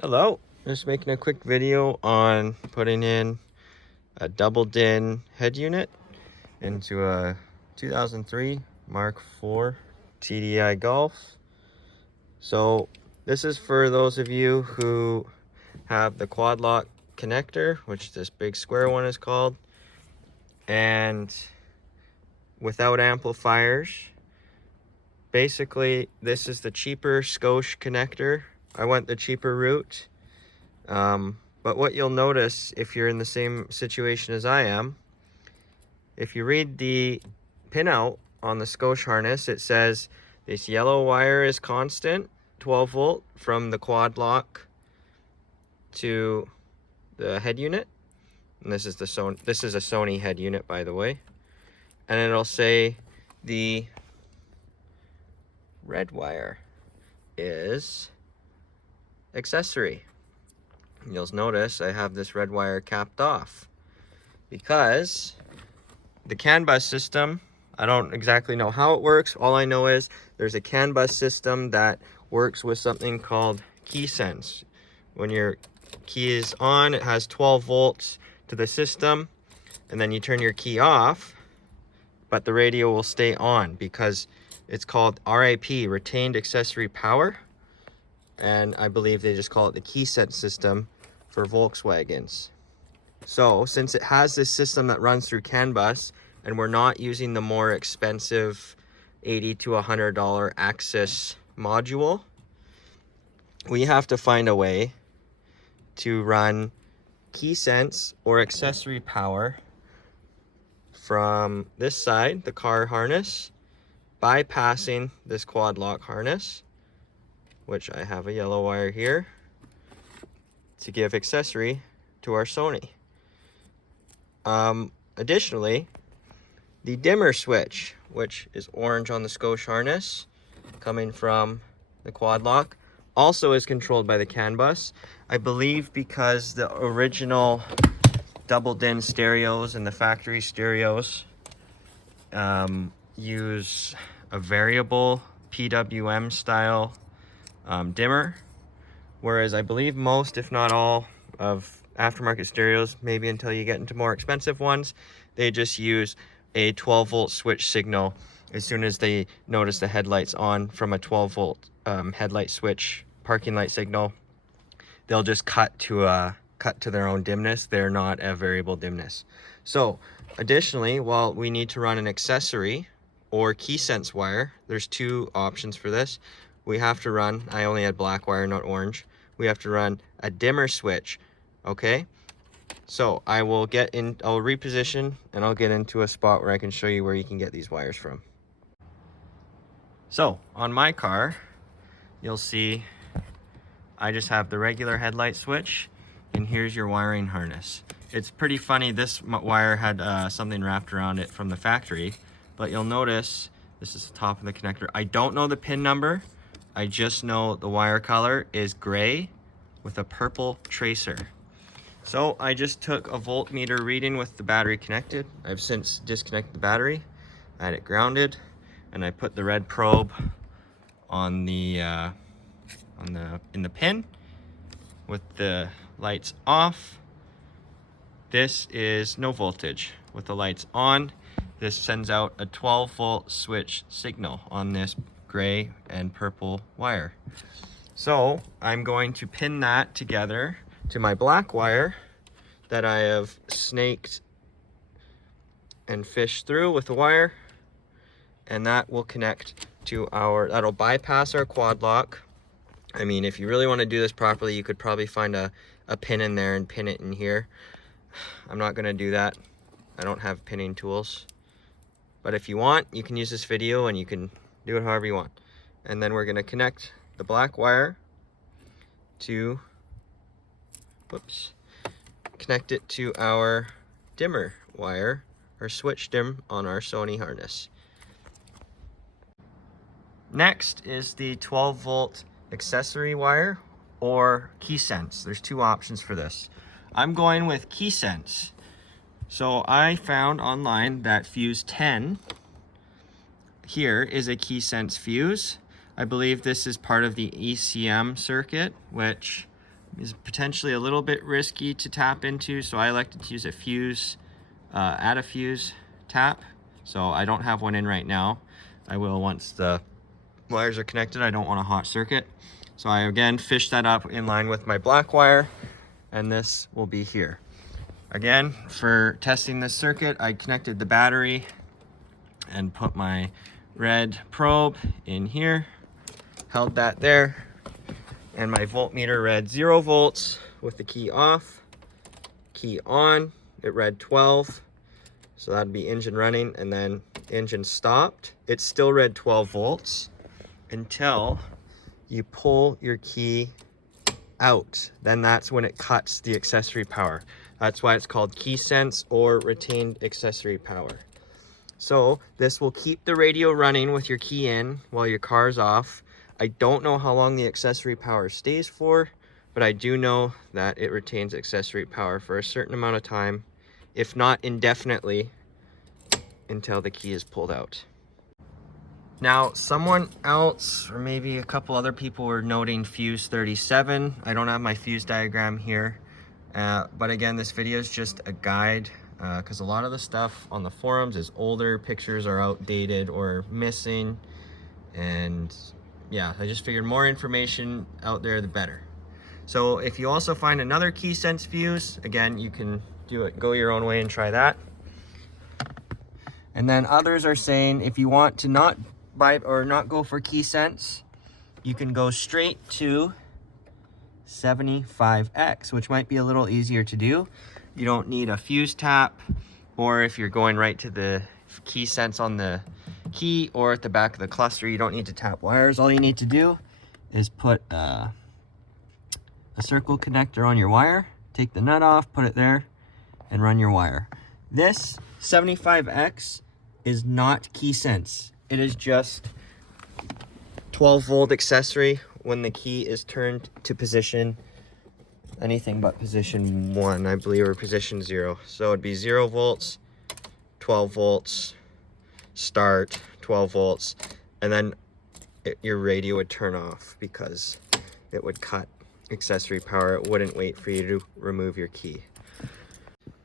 Hello, just making a quick video on putting in a double din head unit into a 2003 Mk4 TDI Golf. So this is for those of you who have the quad lock connector, which this big square one is called, and without amplifiers. Basically, this is the cheaper Scosche connector. I went the cheaper route. But what you'll notice if you're in the same situation as I am, if you read the pinout on the Scosche harness, it says this yellow wire is constant, 12 volt from the quad lock to the head unit. And this is a Sony head unit, by the way. And it'll say the red wire is accessory. You'll notice I have this red wire capped off because the CAN bus system, I don't exactly know how it works. All I know is there's a CAN bus system that works with something called key sense. When your key is on, it has 12 volts to the system, and then you turn your key off, but the radio will stay on because it's called RAP, retained accessory power. And I believe they just call it the key sense system for Volkswagens. So since it has this system that runs through CAN bus, and we're not using the more expensive $80 to $100 Axis module, we have to find a way to run key sense or accessory power from this side, the car harness, bypassing this quad lock harness, which I have a yellow wire here, to give accessory to our Sony. Additionally, the dimmer switch, which is orange on the Scosche harness, coming from the quad lock, also is controlled by the CAN bus. I believe because the original double din stereos and the factory stereos use a variable PWM style dimmer, whereas I believe most, if not all, of aftermarket stereos, maybe until you get into more expensive ones, they just use a 12 volt switch signal as soon as they notice the headlights on from a 12 volt headlight switch parking light signal. They'll just cut to their own dimness. They're not a variable dimness. So additionally, while we need to run an accessory or key sense wire, there's two options for this. We have to run, I only had black wire, not orange. We have to run a dimmer switch, okay? So I'll reposition and I'll get into a spot where I can show you where you can get these wires from. So on my car, you'll see I just have the regular headlight switch, and here's your wiring harness. It's pretty funny, this wire had something wrapped around it from the factory, but you'll notice this is the top of the connector. I don't know the pin number. I just know the wire color is gray with a purple tracer. So I just took a voltmeter reading with the battery connected. I've since disconnected the battery. I had it grounded, and I put the red probe on in the pin with the lights off. This is no voltage. With the lights on, this sends out a 12 volt switch signal on this gray and purple wire. So I'm going to pin that together to my black wire that I have snaked and fished through with the wire, and that will connect to that'll bypass our quad lock. I mean, if you really want to do this properly, you could probably find a pin in there and pin it in here. I'm not going to do that. I don't have pinning tools. But if you want, you can use this video and you can do it however you want. And then we're going to connect the black wire to, connect it to our dimmer wire, or switch dim on our Sony harness. Next is the 12 volt accessory wire or key sense. There's two options for this. I'm going with key sense. So I found online that fuse 10 here is a key sense fuse. I believe this is part of the ECM circuit, which is potentially a little bit risky to tap into, so I elected to use a fuse, add a fuse tap. So I don't have one in right now. I will once the wires are connected. I don't want a hot circuit. So I again fish that up in line with my black wire, and this will be here. Again, for testing this circuit, I connected the battery and put my red probe in here, held that there, and my voltmeter read 0 volts with the key off. Key on, it read 12, so that'd be engine running, and then engine stopped. It still read 12 volts until you pull your key out. Then that's when it cuts the accessory power. That's why it's called key sense or retained accessory power. So this will keep the radio running with your key in while your car's off. I don't know how long the accessory power stays for, but I do know that it retains accessory power for a certain amount of time, if not indefinitely, until the key is pulled out. Now, someone else, or maybe a couple other people, were noting fuse 37. I don't have my fuse diagram here, but again, this video is just a guide, because a lot of the stuff on the forums is older, pictures are outdated or missing, and yeah, I just figured more information out there, the better. So if you also find another key sense fuse, again, you can do it, go your own way and try that. And then others are saying if you want to not buy or not go for key sense, you can go straight to 75X, which might be a little easier to do. You don't need a fuse tap, or if you're going right to the key sense on the key or at the back of the cluster, you don't need to tap wires. All you need to do is put a circle connector on your wire, take the nut off, put it there, and run your wire. This 75X is not key sense. It is just 12 volt accessory when the key is turned to position anything but position 1, I believe, or position 0. So it'd be 0 volts, 12 volts, start, 12 volts, and then your radio would turn off because it would cut accessory power. It wouldn't wait for you to remove your key.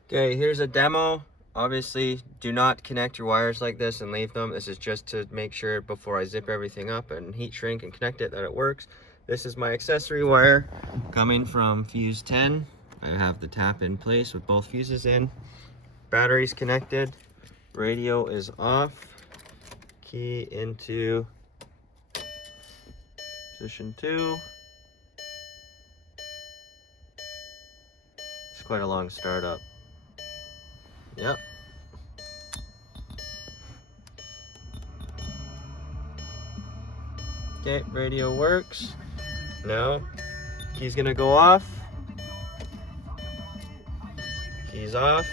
Okay, here's a demo. Obviously, do not connect your wires like this and leave them. This is just to make sure before I zip everything up and heat shrink and connect it that it works. This is my accessory wire coming from fuse 10. I have the tap in place with both fuses in. Battery's connected. Radio is off. Key into position 2. It's quite a long startup. Yep. Okay, radio works. Now, key's gonna go off. Key's off.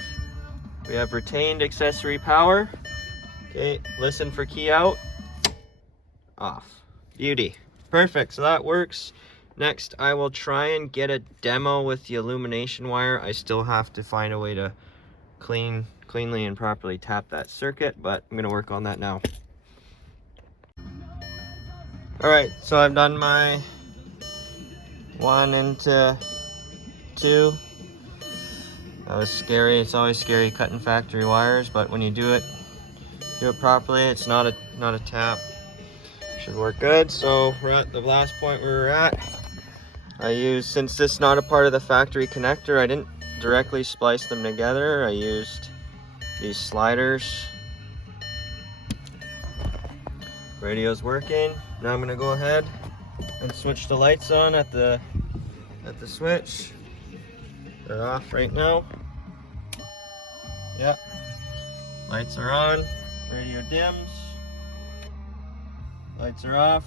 We have retained accessory power. Okay, listen for key out. Off. Beauty. Perfect, so that works. Next, I will try and get a demo with the illumination wire. I still have to find a way to cleanly and properly tap that circuit, but I'm gonna work on that now. All right, so I've done my 1 into 2. That was scary. It's always scary cutting factory wires, but when you do it properly, it's not a tap. Should work good. So we're at the last point we were at. I used, since this is not a part of the factory connector, I didn't directly splice them together. I used these sliders. Radio's working. Now I'm gonna go ahead and switch the lights on at the switch. They're off right now. Yep. Lights are on. Radio dims. Lights are off.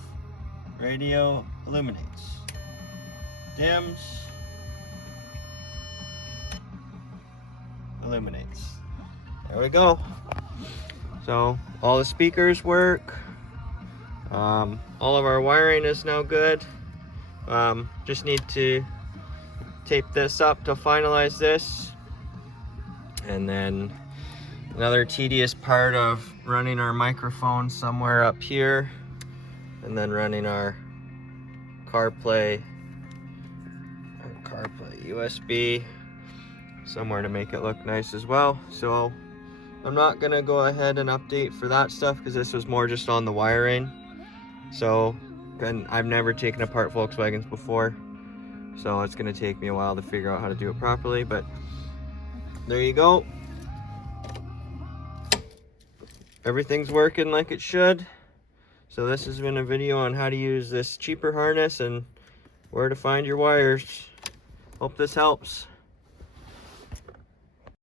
Radio illuminates. Dims. Illuminates. There we go. So all the speakers work. All of our wiring is now good. Just need to tape this up to finalize this. And then another tedious part of running our microphone somewhere up here, and then running our CarPlay CarPlay, USB, somewhere to make it look nice as well. So I'm not gonna go ahead and update for that stuff because this was more just on the wiring. So, and I've never taken apart Volkswagens before, so it's gonna take me a while to figure out how to do it properly, but there you go. Everything's working like it should. So this has been a video on how to use this cheaper harness and where to find your wires. Hope this helps.